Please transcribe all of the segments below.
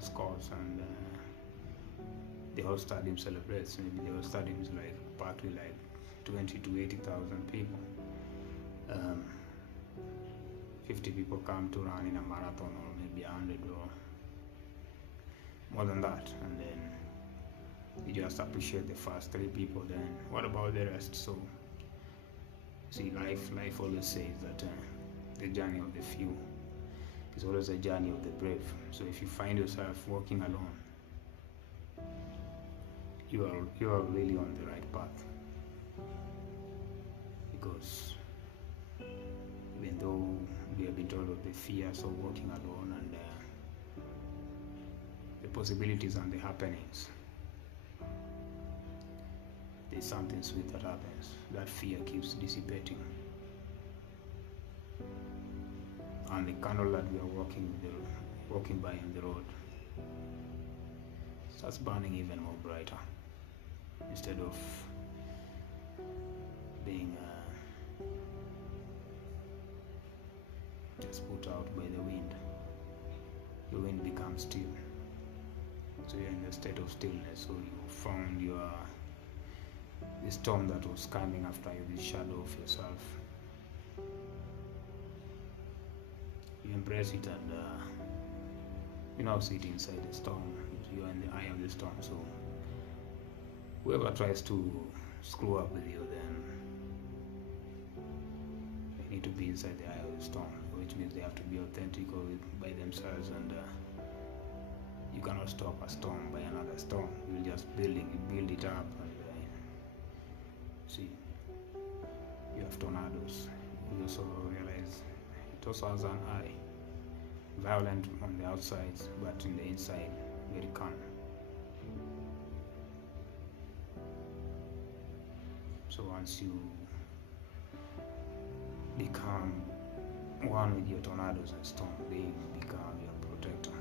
scores, and the whole stadium celebrates. Maybe the whole stadium is like partly like 20 to 80,000 people. Um, 50 people come to run in a marathon, or maybe 100 or more than that, and then you just appreciate the first three people. Then what about the rest? So see, life always says that the journey of the few is always a journey of the brave. So if you find yourself walking alone, you are really on the right path, because even though we have been told of the fears of walking alone and the possibilities and the happenings, there's something sweet that happens. That fear keeps dissipating, and the candle that we are walking by on the road starts burning even more brighter, instead of being just put out by the wind. The wind becomes still, so you're in a state of stillness. So you found the storm that was coming after you, the shadow of yourself. You embrace it, and you now sit inside the storm. You're in the eye of the storm. So whoever tries to screw up with you, then they need to be inside the eye of the storm, which means they have to be authentic by themselves, and you cannot stop a storm by another storm. You're just build it up, and see, you have tornadoes. You also realize it also has an eye, violent on the outside, but in the inside, very calm. So once you become one with your tornadoes and storm, they become your protector.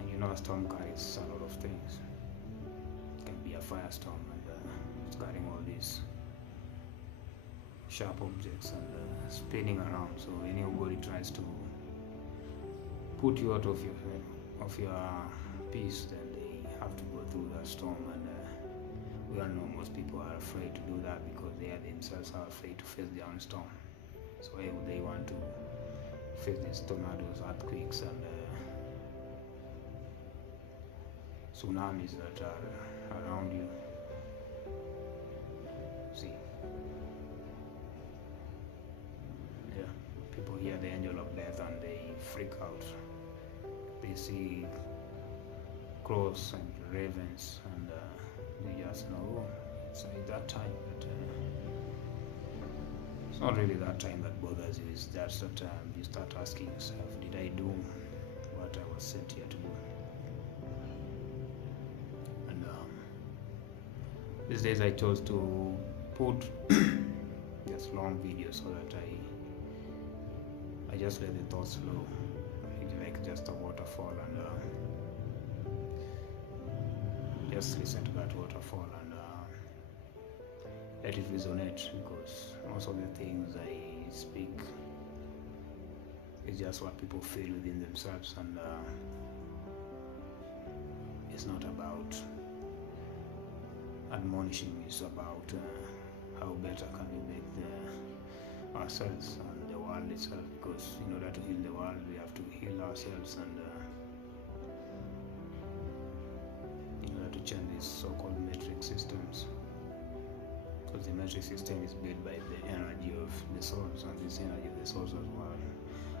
And you know, a storm carries a lot of things. It can be a firestorm, and it's carrying all these sharp objects and spinning around. So anybody tries to put you out of your peace, then they have to go through that storm. And we all know most people are afraid to do that, because they themselves are afraid to face their own storm. So why would they want to face these tornadoes, earthquakes, and tsunamis that are around you? See, yeah, people hear the angel of death and they freak out. They see crows and ravens, and they just know, oh, it's that time. But it's not really that time that bothers you. It's just that you start asking yourself, did I do what I was sent here to do? And these days I chose to put just long videos, so that I just let the thoughts flow, like just a waterfall, and just listen to that waterfall, and let it resonate, because most of the things I speak is just what people feel within themselves, and it's not about admonishing. It's about how better can we make ourselves and the world itself, because in order to heal the world, we have to heal ourselves, and in order to change these so-called matrix systems, because the matrix system is built by the energy of the souls, and this energy of the souls as well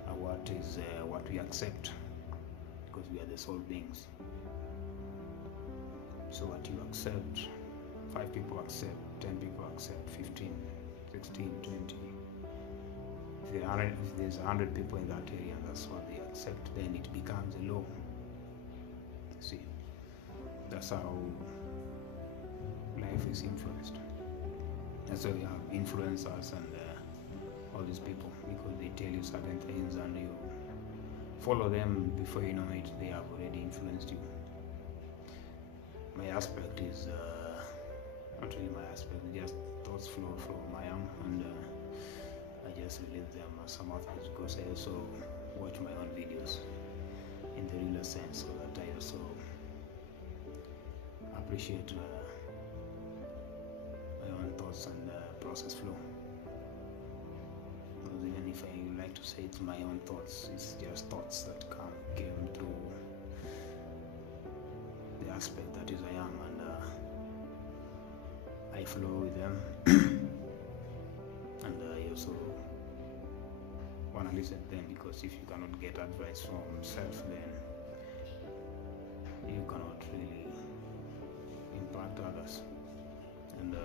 are what we accept, because we are the soul beings. So what you accept, 5 people accept, 10 people accept, 15, 16, 20. If there's 100 people in that area, that's what they accept, then it becomes a law. See, that's how life is influenced. That's why we have influencers and all these people, because they tell you certain things and you follow them. Before you know it, they have already influenced you. My aspect is not really my aspect, just thoughts flow from my arm, and I just release them as some others, because I also watch my own videos in the real sense, so that I also appreciate my own thoughts and process flow. Because even if I like to say it's my own thoughts, it's just thoughts that came through the aspect that is I am, and I flow with them. And I also want to listen to them, because if you cannot get advice from self, then you cannot really impact others. And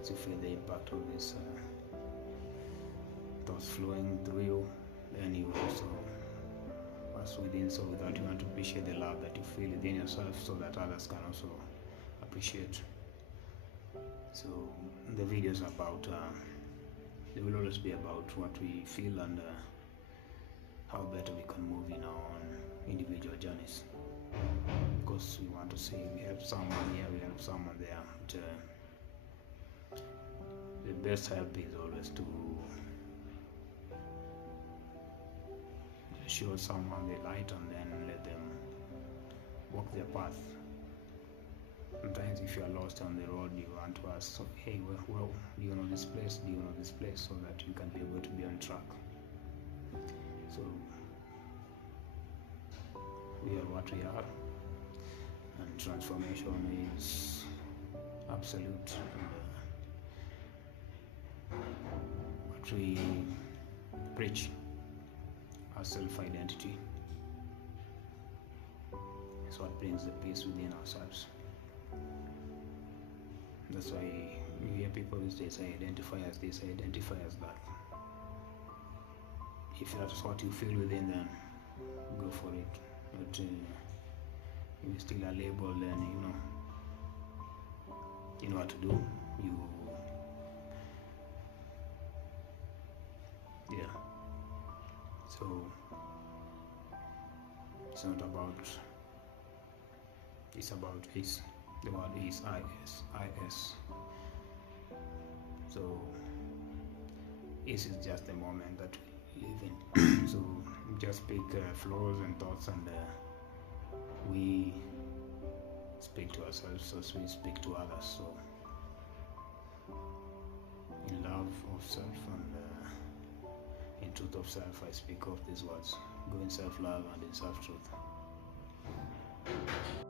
as you feel the impact of this thoughts flowing through you, then you also pass within, so that you want to appreciate the love that you feel within yourself, so that others can also appreciate. So the videos about they will always be about what we feel and how better we can move in our own individual journeys, because we want to say we help someone here, we help someone there, but the best help is always to show someone the light and then let them walk their path. Sometimes if you are lost on the road, you want to ask, so, hey, well, do you know this place? Do you know this place? So that you can be able to be on track. So we are what we are, and transformation is absolute. What we preach as self-identity is what brings the peace within ourselves. That's why you hear people these days, I identify as this, I identify as that. If that's what you feel within, then go for it. But if you still a label, then you know what to do. So it's not about, it's about is. The word is is. So this is just the moment that we live in. So we just pick flows and thoughts, and we speak to ourselves as we speak to others. So in love of self and in truth of self, I speak of these words: go in self-love and in self-truth.